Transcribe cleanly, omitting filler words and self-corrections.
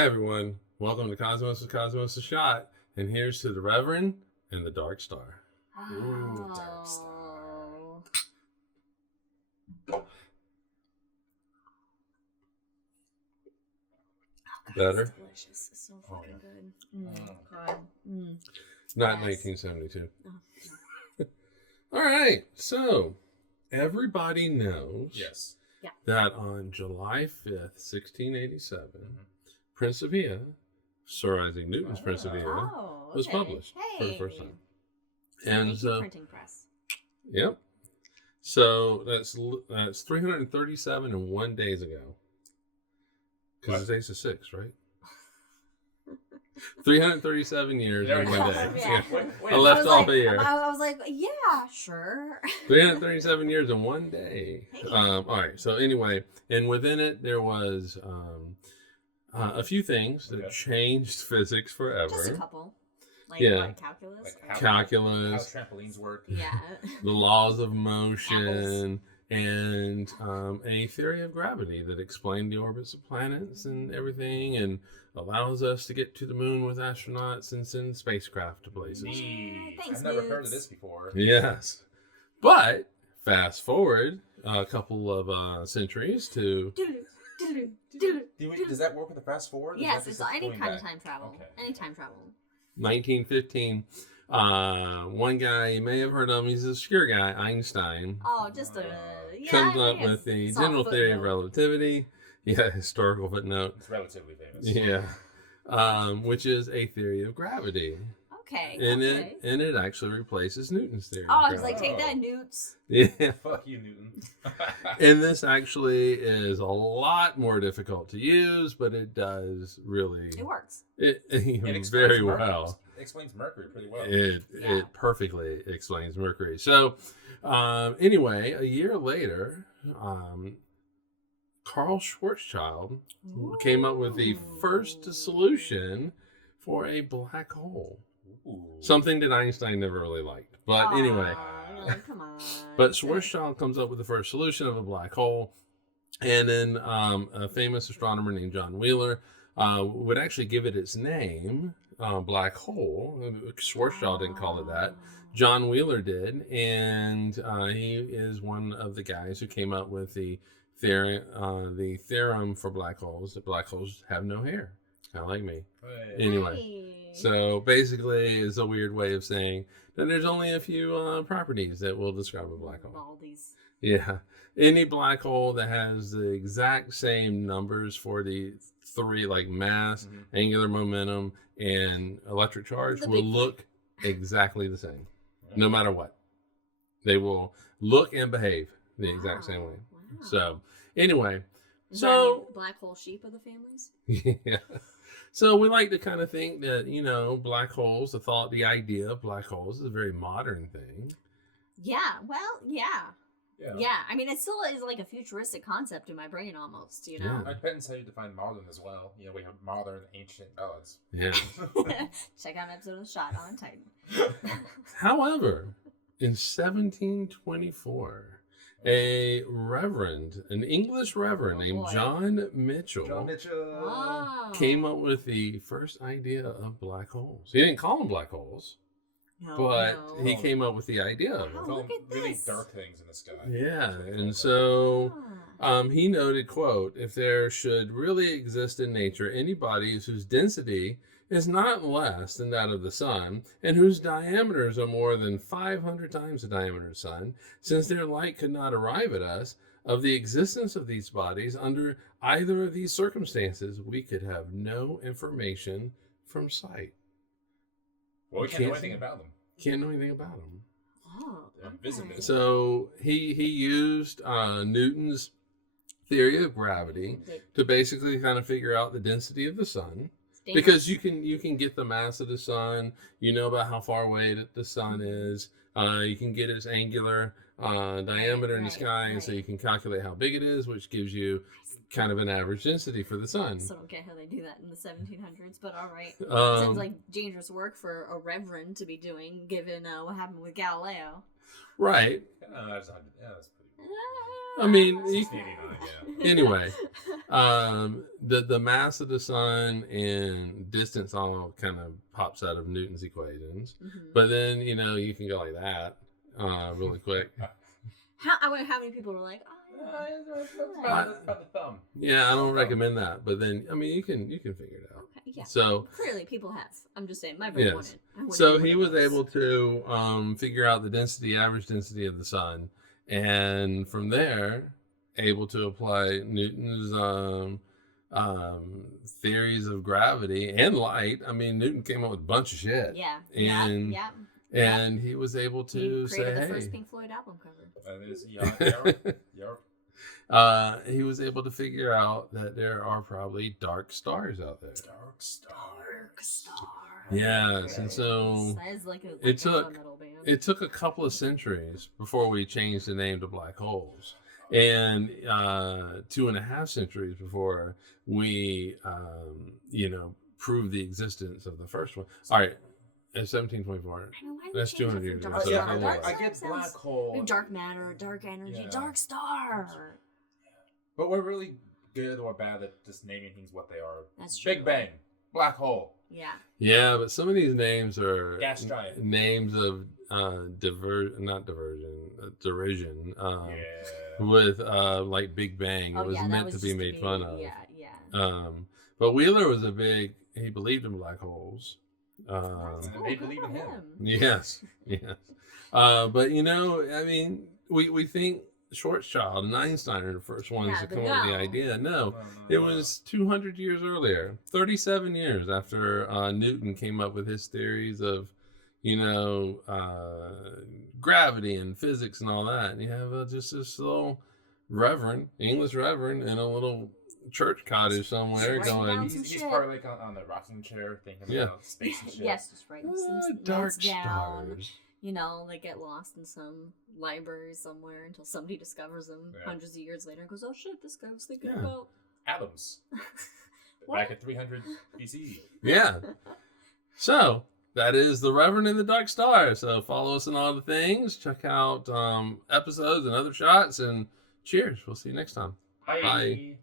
Hi, everyone. Welcome to Cosmos a Shot. And here's to the Reverend and the Dark Star. Ooh, Dark Star. Better? It's delicious. It's so fucking good. God. Not Yes. 1972. Oh, All right. So, everybody knows Yes. that on July 5th, 1687, Principia, Sir Isaac Newton's Principia, oh, was okay. published for the first time. So And thank so, you, printing press. yep. So that's 337 and 1 days ago. Because it's Ace of Six, right? 337 years and 1 day. Yeah. I left off a year. I was like, yeah, sure. 337 years and 1 day. All right. So anyway, and within it there was a few things that changed physics forever. Just a couple. Like, Yeah. what, calculus? Like Calculus. How trampolines work. Yeah. The laws of motion, and a theory of gravity that explained the orbits of planets and everything, and allows us to get to the moon with astronauts and send spacecraft to places. Neat. Thanks, I've never Newt. heard of this before. Yes. But fast forward a couple of centuries to... Does that work with the fast forward? Yes, it's any kind of time travel. Okay. Any time travel. 1915. One guy, you may have heard of him, he's an obscure guy, Einstein. Oh, just a... Yeah, Comes I up guess with the it's all general theory of footnote. relativity. Yeah, historical footnote. It's relatively famous. Yeah. Which is a theory of gravity. Okay. And okay. it actually replaces Newton's theory. Oh, of I was gravity. like, take that, Newts. Yeah. Fuck you, Newton. And this actually is a lot more difficult to use, but it does really... It works. It explains very Mercury. well. It explains Mercury pretty well. It perfectly explains Mercury. So, anyway, a year later, Carl Schwarzschild came up with the first solution for a black hole. Ooh. Something that Einstein never really liked. But anyway, Come on. but Schwarzschild comes up with the first solution of a black hole. And then a famous astronomer named John Wheeler would actually give it its name, black hole. Schwarzschild didn't call it that. John Wheeler did. And he is one of the guys who came up with the theorem for black holes, that black holes have no hair. Kind of like me. Hey. Anyway, so basically it's a weird way of saying that there's only a few properties that will describe a black hole. Baldies. Yeah. Any black hole that has the exact same numbers for the three, like mass, angular momentum, and electric charge, will look exactly the same, no matter what. They will look and behave the exact same way. Wow. So, anyway. Is there any black hole sheep of the families? Yeah. So we like to kind of think that, black holes, the idea of black holes is a very modern thing. Yeah. Well, yeah. Yeah. Yeah. I mean, it still is like a futuristic concept in my brain almost, you know? It depends how you define modern as well. We have modern, ancient gods. Yeah. Check out an episode of Shot on Titan. However, in 1724, an English reverend named John Mitchell came up with the first idea of black holes. He didn't call them black holes, but he came up with the idea of Wow, it. look at really this. dark things in the sky. Yeah, and so he noted, quote, if there should really exist in nature any bodies whose density is not less than that of the sun, and whose diameters are more than 500 times the diameter of the sun, since their light could not arrive at us, of the existence of these bodies under either of these circumstances, we could have no information from sight. Well, we can't know anything about them. Can't know anything about them. Oh, They're invisible. So he used Newton's theory of gravity to basically kind of figure out the density of the sun. Because you can get the mass of the sun, about how far away that the sun is. You can get its angular diameter in the sky, and so you can calculate how big it is, which gives you kind of an average density for the sun. I still don't get how they do that in the 1700s, but all right. Sounds like dangerous work for a reverend to be doing, given what happened with Galileo. Right. That's pretty. I mean, 1689, yeah. anyway, the mass of the sun and distance all kind of pops out of Newton's equations, but then you can go like that really quick. I wonder how many people are like, By the thumb. Yeah, I don't recommend that, but then you can figure it out. Okay, yeah. So clearly people have. I'm just saying, my brain yes. wanted. So he was able to figure out the average density of the sun, and from there, able to apply Newton's theories of gravity and light. I mean, Newton came up with a bunch of shit. Yeah. And yeah. and he was able to He created say, the hey. first Pink Floyd album cover. That is, He was able to figure out that there are probably dark stars out there. Dark star. Yes, and so That is like a it took metal band. it took a couple of centuries before we changed the name to black holes, and 2.5 centuries before we proved the existence of the first one. All right, in 1724. That's 200 years ago. So I get black hole. We have dark matter, dark energy, dark star. But we're really good or bad at just naming things what they are. That's true. Big Bang, black hole. Yeah. Yeah, but some of these names are Gas giant. names of derision. With like Big Bang, it was meant to be made fun of. Yeah. But Wheeler was he believed in black holes. And they believe in him. Yes. But we think Schwarzschild and Einstein are the first ones to come up with the idea. No, it was 200 years earlier, 37 years after Newton came up with his theories of, gravity and physics and all that. And you have just this little English reverend in a little church cottage somewhere going. He's probably like on the rocking chair thinking about space and shit. Yes, just writing some dark down. stars. They get lost in some library somewhere until somebody discovers them hundreds of years later and goes, oh shit, this guy was thinking about atoms. Back at 300 BC. Yeah. So that is the Reverend and the Dark Star. So follow us in all the things. Check out episodes and other shots. And cheers. We'll see you next time. Bye.